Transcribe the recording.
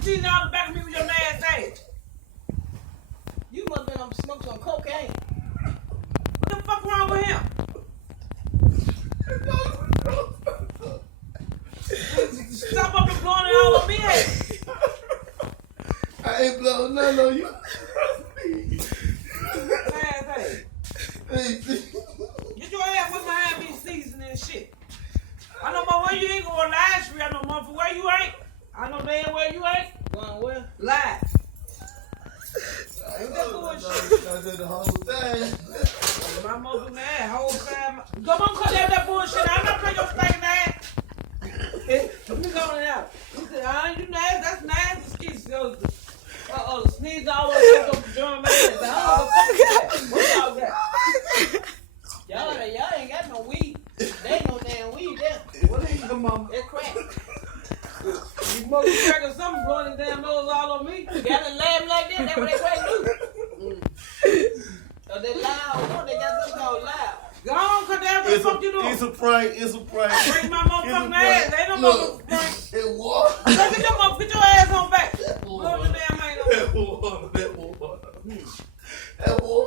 and season on the back of me with your nasty ass. You must have been on smoke some cocaine. What the fuck wrong with him? Stop up and blowing it all on me. I ain't blowing none on you. Get your ass with behind me seasoning and shit. I know my where you ain't going live stream. I know motherfucker where you ain't. I know damn where you ain't. Going where? Live. Ain't that bullshit? I did the whole thing. My mother mad whole time. Come on, cut that bullshit. I'm not playing your stinking ass. Let me go on out. He said, you nasty. That's nasty. Sneeze all over the drum ass. What y'all got? Y'all ain't got no weed. They ain't no damn weed there. What is your mama? It's crack. You mother crack or something blowing his damn nose all on me. Got a laugh like that, that's what they crack do. So they loud, they got something called loud. Go on, cause that's what the fuck you doing. It's a prank. It's a prank. Bring my motherfucking ass. Ain't no motherfucking prank. It was. Get your ass on back. That Blow the damn ain't on. That was.